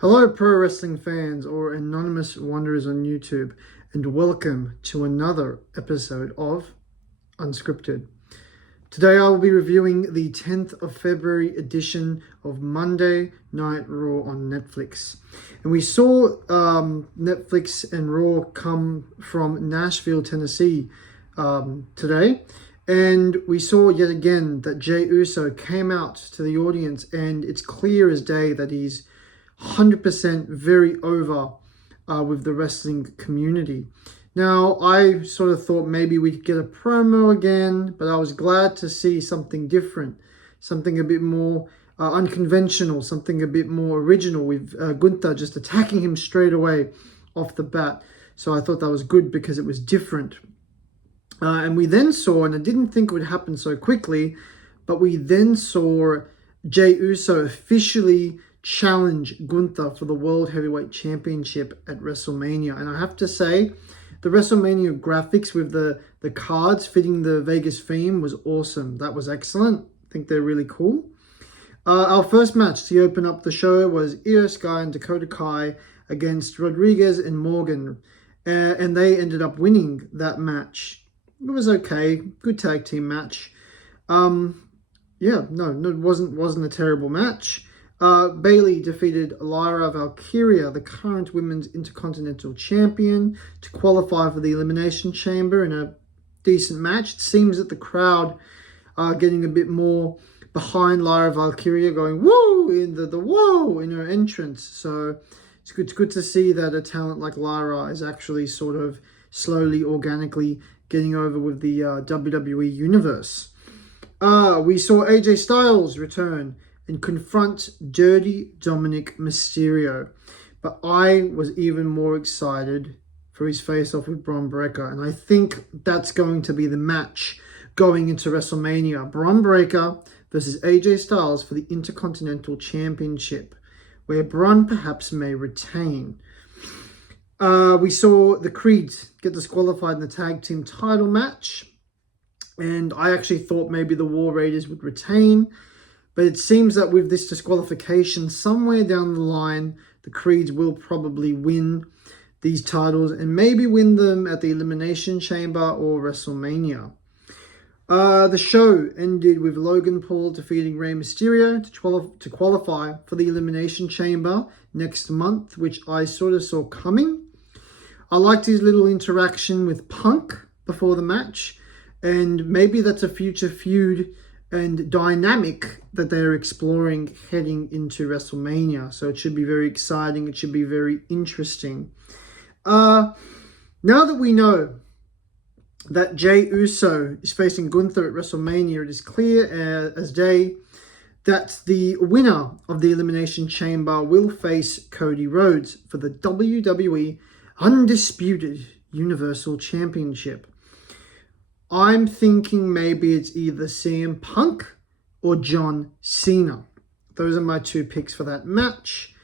Hello, pro wrestling fans or anonymous wanderers on YouTube, and welcome to another episode of Unscripted. Today I will be reviewing the 10th of February edition of Monday Night Raw on Netflix. And we saw Netflix and Raw come from Nashville, Tennessee today. And we saw yet again that Jey Uso came out to the audience, and it's clear as day that he's 100% very over with the wrestling community. Now, I sort of thought maybe we'd get a promo again, but I was glad to see something different, something a bit more unconventional, something a bit more original, with Gunther just attacking him straight away off the bat. So I thought that was good because it was different. And we then saw, and I didn't think it would happen so quickly, but we then saw Jey Uso officially challenge Gunther for the World Heavyweight Championship at Wrestlemania. And I have to say, the Wrestlemania graphics with the cards fitting the Vegas theme was awesome. That was excellent. I think they're really cool. Our first match to open up the show was Io Sky and Dakota Kai against Rodriguez and Morgan. And they ended up winning that match. It was okay. Good tag team match. It wasn't a terrible match. Bayley defeated Lyra Valkyria, the current Women's Intercontinental Champion, to qualify for the Elimination Chamber in a decent match. It seems that the crowd are getting a bit more behind Lyra Valkyria, going woo in the whoa in her entrance. So it's good to see that a talent like Lyra is actually sort of slowly, organically getting over with the WWE universe. We saw AJ Styles return and confront Dirty Dominic Mysterio. But I was even more excited for his face-off with Bron Breakker. And I think that's going to be the match going into WrestleMania. Bron Breakker versus AJ Styles for the Intercontinental Championship, where Bron perhaps may retain. We saw the Creeds get disqualified in the tag team title match. And I actually thought maybe the War Raiders would retain. But it seems that with this disqualification, somewhere down the line, the Creeds will probably win these titles and maybe win them at the Elimination Chamber or WrestleMania. The show ended with Logan Paul defeating Rey Mysterio to qualify for the Elimination Chamber next month, which I sort of saw coming. I liked his little interaction with Punk before the match, and maybe that's a future feud and dynamic that they're exploring heading into WrestleMania. So it should be very exciting. It should be very interesting. Now that we know that Jey Uso is facing Gunther at WrestleMania, it is clear as day that the winner of the Elimination Chamber will face Cody Rhodes for the WWE Undisputed Universal Championship. I'm thinking maybe it's either CM Punk or John Cena. Those are my two picks for that match.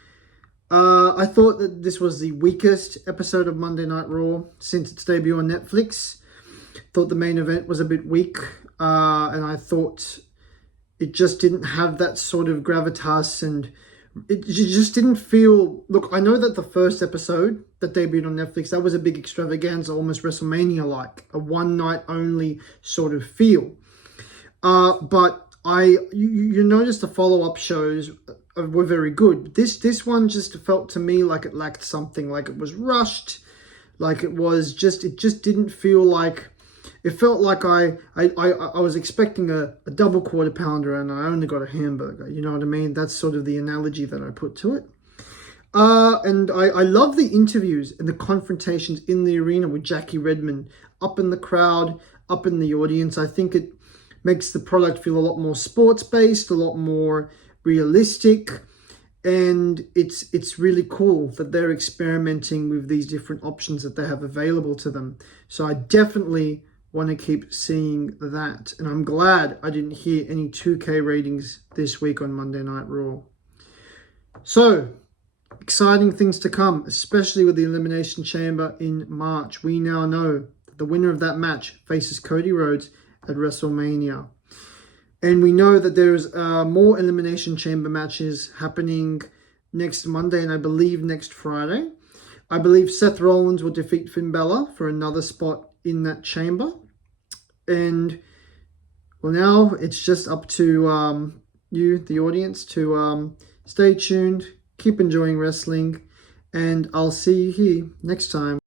I thought that this was the weakest episode of Monday Night Raw since its debut on Netflix. Thought the main event was a bit weak, and I thought it just didn't have that sort of gravitas, and it just didn't feel... Look, I know that the first episode that debuted on Netflix, that was a big extravaganza, almost WrestleMania-like, a one-night-only sort of feel. But you noticed the follow-up shows were very good. This one just felt to me like it lacked something, like it was rushed, like it just didn't feel like... It felt like I was expecting a double quarter pounder and I only got a hamburger. You know what I mean? That's sort of the analogy that I put to it. And I love the interviews and the confrontations in the arena with Jackie Redmond, up in the crowd, up in the audience. I think it makes the product feel a lot more sports-based, a lot more realistic. And it's really cool that they're experimenting with these different options that they have available to them. So I definitely want to keep seeing that. And I'm glad I didn't hear any 2K ratings this week on Monday Night Raw. So, exciting things to come, especially with the Elimination Chamber in March. We now know that the winner of that match faces Cody Rhodes at WrestleMania. And we know that there's more Elimination Chamber matches happening next Monday and I believe next Friday. I believe Seth Rollins will defeat Finn Balor for another spot in that chamber. And, well, now it's just up to you, the audience, to stay tuned, keep enjoying wrestling, and I'll see you here next time.